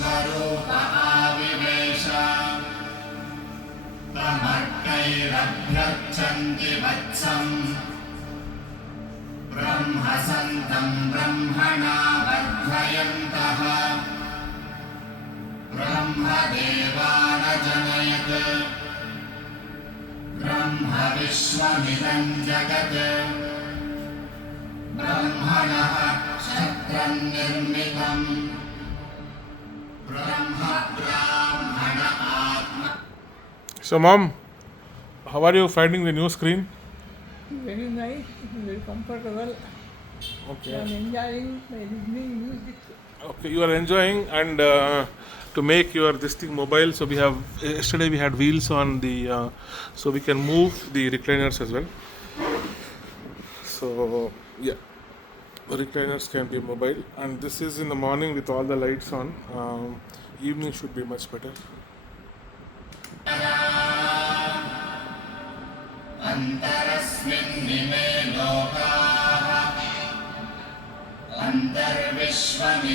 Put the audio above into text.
विश्वरूप आविवेश तमर्कैरभ्यर्चन्ति वत्सम् ब्रह्मसन्तं ब्रह्मणा वर्धयन्तः ब्रह्मदेवानजनयत् ब्रह्म विश्वमिदं जगत् ब्रह्मणः क्षत्रं निर्मितम् ब्रह्म ब्राह्मण आत्मा. So mom, how are you finding the new screen? Very nice, very comfortable. Okay. I am enjoying my listening music. Okay, you are enjoying, and to make your this thing mobile, so we have yesterday we had wheels on the so we can move the recliners as well. So yeah, the recliners can be mobile, and this is in the morning with all the lights on. Evening should be much better. अन्तरस्मिन्निमे लोकाः अन्तर्विश्वमि